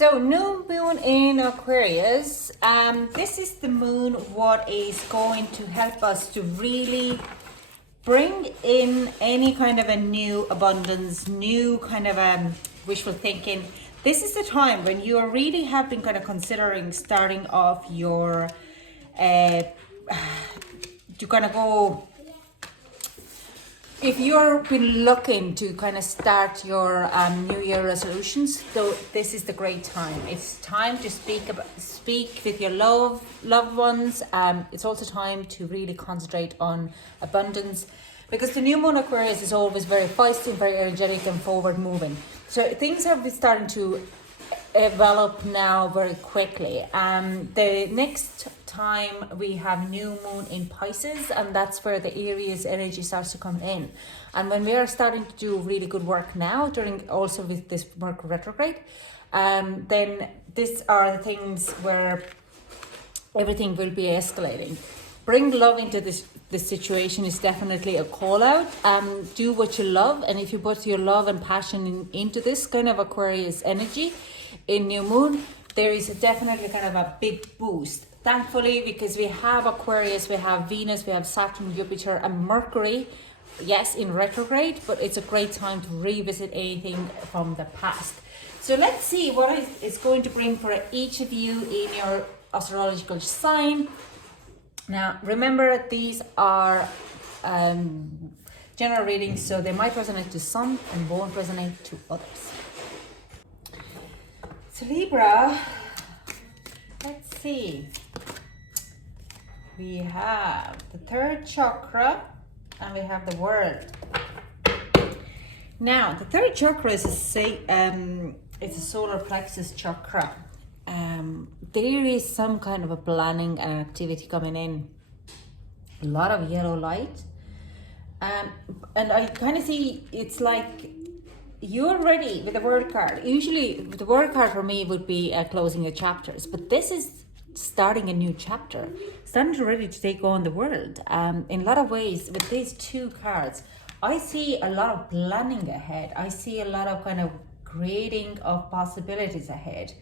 So new moon in Aquarius. This is the moon what is going to help us to really bring in any kind of a new abundance, new kind of wishful thinking. This is the time when you are really have been kind of considering starting off your you're gonna go, if you've been looking to kind of start your New Year resolutions, so this is the great time. It's time to speak with your loved ones. It's also time to really concentrate on abundance, because the new moon Aquarius is always very feisty, very energetic, and forward moving. So things have been starting to develop now very quickly. The next time we have new moon in Pisces, and that's where the Aries energy starts to come in. And when we are starting to do really good work now, during also with this Mercury retrograde, then these are the things where everything will be escalating. Bring love into this situation is definitely a call out. Do what you love, and if you put your love and passion into this kind of Aquarius energy in new moon, there is definitely kind of a big boost. Thankfully, because we have Aquarius, we have Venus, we have Saturn, Jupiter, and Mercury, yes, in retrograde, but it's a great time to revisit anything from the past. So let's see what it's going to bring for each of you in your astrological sign. Now, remember, these are general readings, so they might resonate to some and won't resonate to others. So Libra, let's see. We have the third chakra and we have the world. Now, the third chakra is it's a solar plexus chakra. There is some kind of a planning and activity coming in. A lot of yellow light. And I kind of see it's like you're ready with the word card. Usually the word card for me would be closing the chapters, but this is starting a new chapter, starting to ready to take on the world. In a lot of ways with these two cards, I see a lot of planning ahead. I see a lot of kind of creating of possibilities ahead.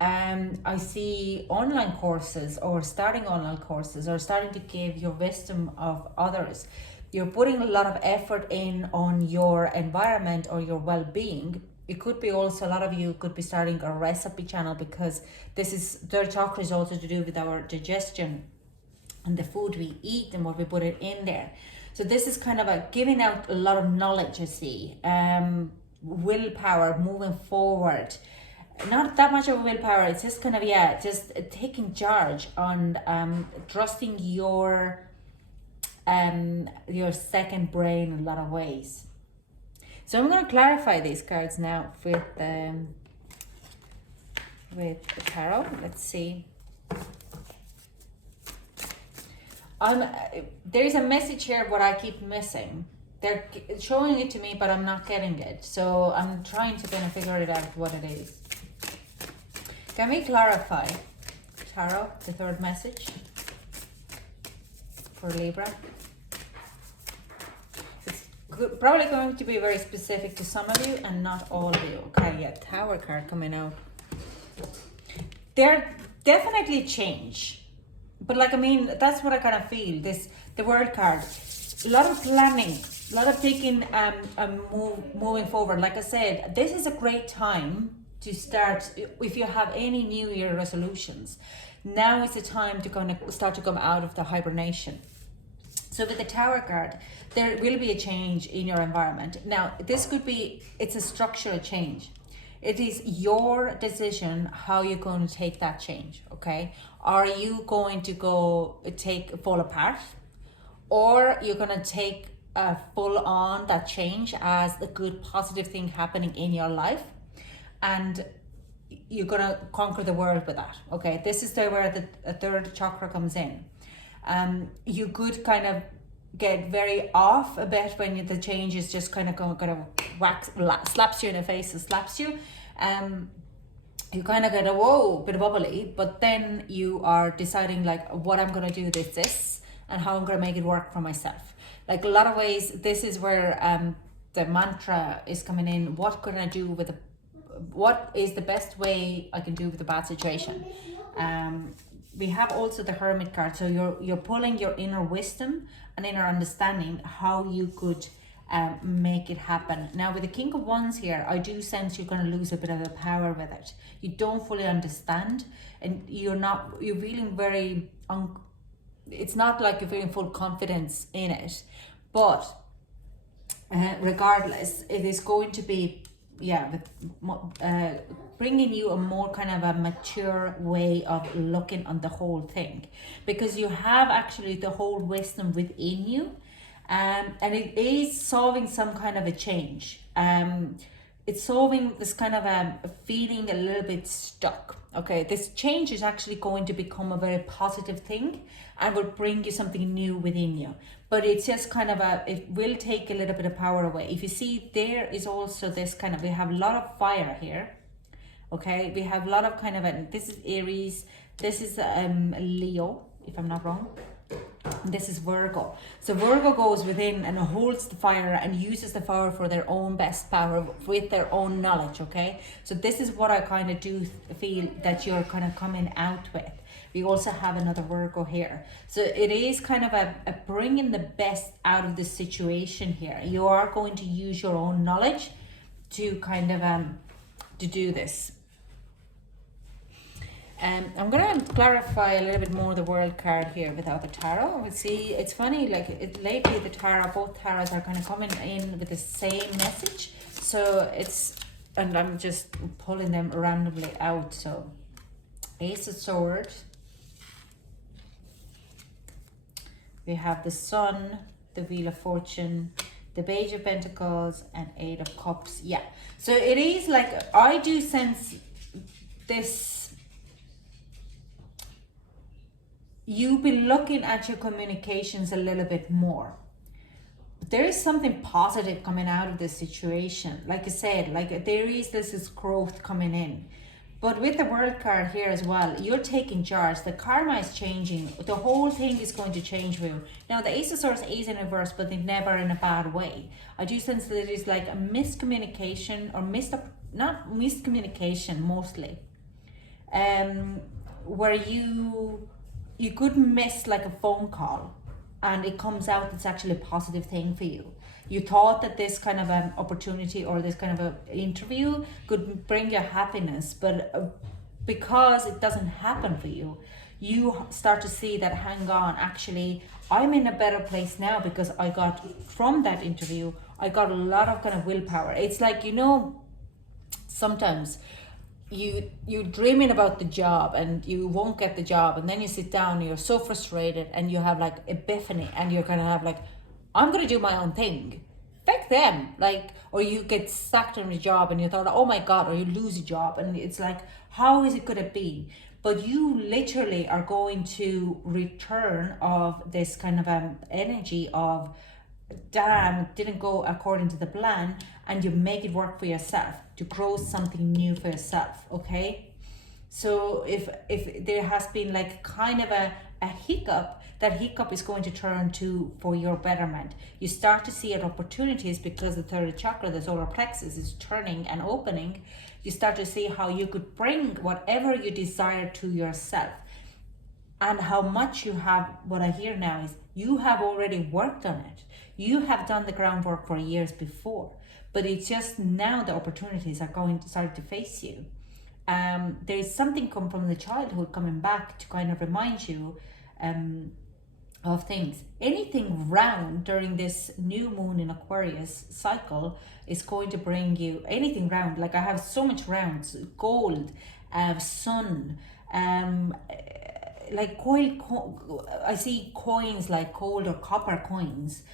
I see online courses or starting online courses or starting to give your wisdom of others. You're putting a lot of effort in on your environment or your well-being. It could be also, a lot of you could be starting a recipe channel, because this is, third chakra is also to do with our digestion and the food we eat and what we put it in there. So this is kind of a giving out a lot of knowledge, I see. Willpower, moving forward. Not that much of a willpower, it's just kind of, just taking charge on trusting your second brain in a lot of ways. So I'm going to clarify these cards now with the tarot. Let's see. There's a message here what I keep missing. They're showing it to me, but I'm not getting it. So I'm trying to kind of figure it out what it is. Can we clarify, tarot, the third message for Libra? It's probably going to be very specific to some of you and not all of you. Okay, yeah, Tower card coming out. There definitely change, but like, I mean, that's what I kind of feel. The World card, a lot of planning, a lot of taking moving forward. Like I said, this is a great time to start. If you have any New Year resolutions, now is the time to kind of start to come out of the hibernation. So with the Tower card, there will be a change in your environment. Now, this could be, it's a structural change. It is your decision how you're going to take that change, okay? Are you going to fall apart? Or you're going to take full on that change as a good positive thing happening in your life, and you're going to conquer the world with that, okay? This is where the third chakra comes in. You could kind of get very off a bit when the change is just kind of slaps you in the face and slaps you. You kind of get a bit bubbly, but then you are deciding like what I'm going to do this and how I'm going to make it work for myself. Like a lot of ways, this is where the mantra is coming in. What can I do with what is the best way I can do with the bad situation? We have also the Hermit card, so you're pulling your inner wisdom and inner understanding how you could make it happen. Now with the King of Wands here, I do sense you're going to lose a bit of the power with it. You don't fully understand, and you're feeling very it's not like you're feeling full confidence in it, but regardless, it is going to be, yeah, bringing you a more kind of a mature way of looking on the whole thing, because you have actually the whole wisdom within you, and it is solving some kind of a change. It's solving this kind of a feeling a little bit stuck. Okay, this change is actually going to become a very positive thing and will bring you something new within you. But it's just kind of it will take a little bit of power away. If you see, there is also this kind of, we have a lot of fire here. Okay, we have a lot of kind of this is Aries, this is Leo, if I'm not wrong. This is Virgo. So Virgo goes within and holds the fire and uses the fire for their own best power with their own knowledge. Okay, so this is what I kind of do feel that you're kind of coming out with. We also have another Virgo here, so it is kind of a bringing the best out of the situation here. You are going to use your own knowledge to kind of to do this. I'm going to clarify a little bit more the World card here without the tarot. We'll see, it's funny, like lately the tarot, both tarots are kind of coming in with the same message. So it's, and I'm just pulling them randomly out. So Ace of Swords, we have the Sun, the Wheel of Fortune, the Page of Pentacles, and Eight of Cups. Yeah, so it is like, I do sense this, you've been looking at your communications a little bit more. There is something positive coming out of this situation. Like I said, like there is this growth coming in. But with the World card here as well, you're taking charge. The karma is changing. The whole thing is going to change for you. Now the Ace of Swords is in reverse, but they're never in a bad way. I do sense that it is like a miscommunication, or not miscommunication mostly. Where you could miss like a phone call and it comes out it's actually a positive thing for you. You thought that this kind of an opportunity or this kind of an interview could bring you happiness, but because it doesn't happen for you, you start to see that, hang on, actually I'm in a better place now because I got, from that interview, I got a lot of kind of willpower. It's like, you know, sometimes you dreaming about the job and you won't get the job, and then you sit down and you're so frustrated and you have like epiphany and you're gonna have like, I'm gonna do my own thing, fuck them, like, or you get stuck in a job and you thought, oh my god, or you lose a job and it's like, how is it gonna be? But you literally are going to return of this kind of energy of, damn, it didn't go according to the plan, and you make it work for yourself to grow something new for yourself. Okay, so if there has been like kind of a hiccup, that hiccup is going to turn to for your betterment. You start to see opportunities because the third chakra, the solar plexus, is turning and opening. You start to see how you could bring whatever you desire to yourself, and how much you have. What I hear now is you have already worked on it. You have done the groundwork for years before, but it's just now the opportunities are going to start to face you. There is something come from the childhood coming back to kind of remind you of things. Anything round during this new moon in Aquarius cycle is going to bring you anything round. Like I have so much rounds, gold, sun, like I see coins like gold or copper coins.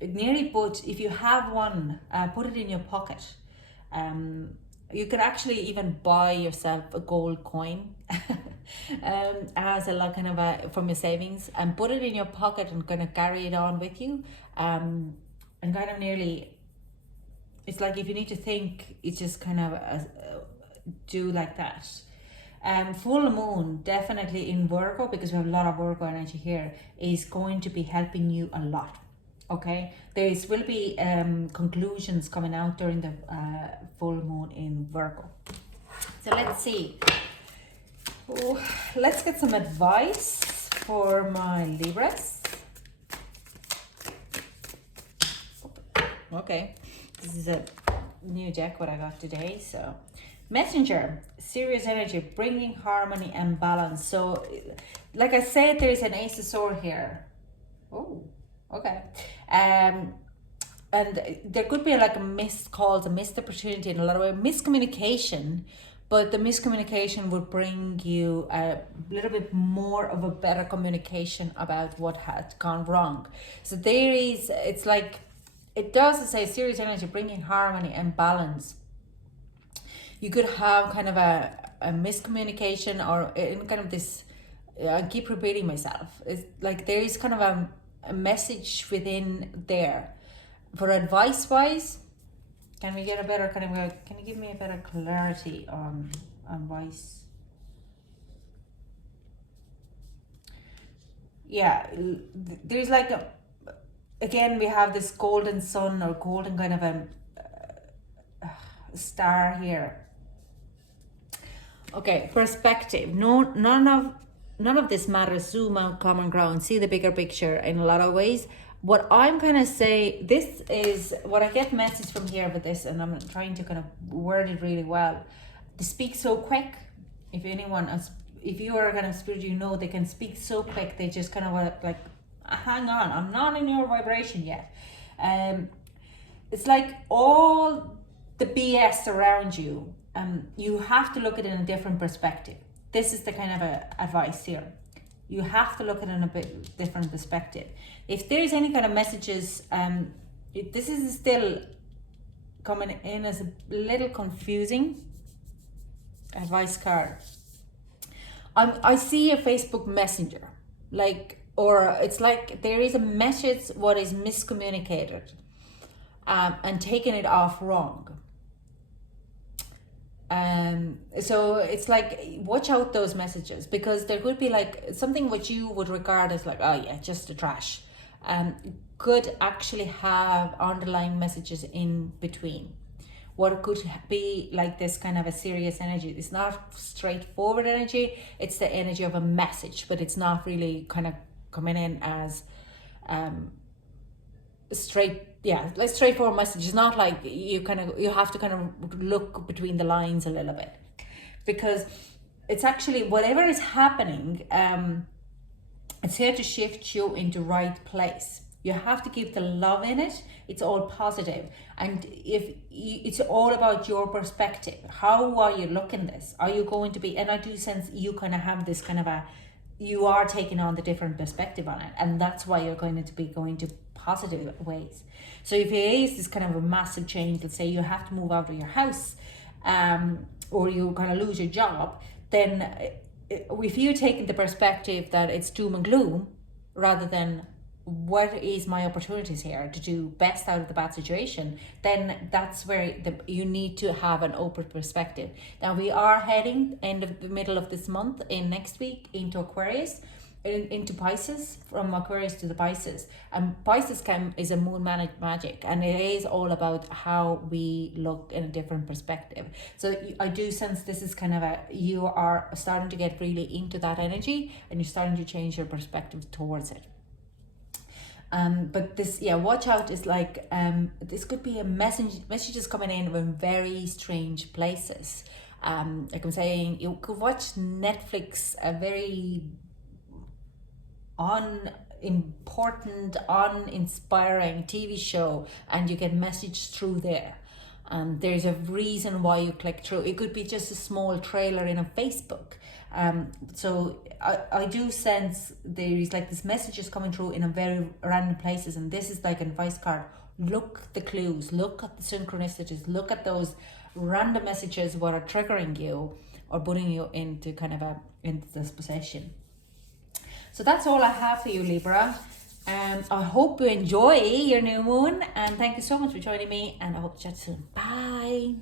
Nearly, but if you have one, put it in your pocket. You could actually even buy yourself a gold coin as a like kind of a, from your savings, and put it in your pocket and kind of carry it on with you. And kind of nearly, it's like if you need to think, it's just kind of do like that. Full moon, definitely in Virgo, because we have a lot of Virgo energy here, is going to be helping you a lot. Okay, there will be conclusions coming out during the full moon in Virgo. So let's see. Oh, let's get some advice for my Libras. Okay, this is a new deck what I got today. So Messenger, serious energy, bringing harmony and balance. So like I said, there is an Ace of Swords here. Oh, okay. And there could be like a missed calls, a missed opportunity in a lot of ways, miscommunication, but the miscommunication would bring you a little bit more of a better communication about what had gone wrong. So there is, it's like, it does say serious energy, bringing harmony and balance. You could have kind of a miscommunication or in kind of this, I keep repeating myself. It's like there is kind of a message within there. For advice wise, can we get a better kind of, can you give me a better clarity on advice? Yeah, there's like again, we have this golden sun or golden kind of a star here. Okay, perspective. None of this matters. Zoom out, common ground, see the bigger picture in a lot of ways. What I'm kind of say, this is what I get message from here with this, and I'm trying to kind of word it really well. They speak so quick. If anyone, if you are kind of spirit, you know they can speak so quick. They just kind of like, hang on, I'm not in your vibration yet. It's like all the BS around you. You have to look at it in a different perspective. This is the kind of advice here. You have to look at it in a bit different perspective. If there's any kind of messages, this is still coming in as a little confusing. Advice card. I see a Facebook Messenger, like, or it's like there is a message what is miscommunicated, and taking it off wrong. So it's like, watch out those messages, because there could be like something which you would regard as like, oh yeah, just a trash, could actually have underlying messages in between. What could be like this kind of a serious energy. It's not straightforward energy, it's the energy of a message, but it's not really kind of coming in as straightforward message. It's not like you have to kind of look between the lines a little bit, because it's actually whatever is happening, it's here to shift you into right place. You have to keep the love in it. It's all positive, and it's all about your perspective. How are you looking this? Are you going to be? And I do sense you kind of have this kind of you are taking on the different perspective on it, and that's why you're going to be going to positive ways. So if it is this kind of a massive change, let's say you have to move out of your house, or you kind of lose your job, then if you're taking the perspective that it's doom and gloom, rather than what is my opportunities here to do best out of the bad situation, then that's where you need to have an open perspective. Now we are heading end of the middle of this month, in next week, into Aquarius, into Pisces, from Aquarius to the Pisces. And Pisces is a moon magic, and it is all about how we look in a different perspective. So I do sense this is kind of you are starting to get really into that energy, and you're starting to change your perspective towards it. But this, watch out, is like, this could be a messages coming in from very strange places. Like I'm saying, you could watch Netflix, a very unimportant, uninspiring TV show, and you get message through there. There's a reason why you click through. It could be just a small trailer in a Facebook. So I do sense there is like this messages coming through in a very random places, and this is like an advice card. Look the clues, look at the synchronicities, look at those random messages what are triggering you or putting you into kind of into this possession. So that's all I have for you, Libra. I hope you enjoy your new moon, and thank you so much for joining me, and I hope to chat soon. Bye.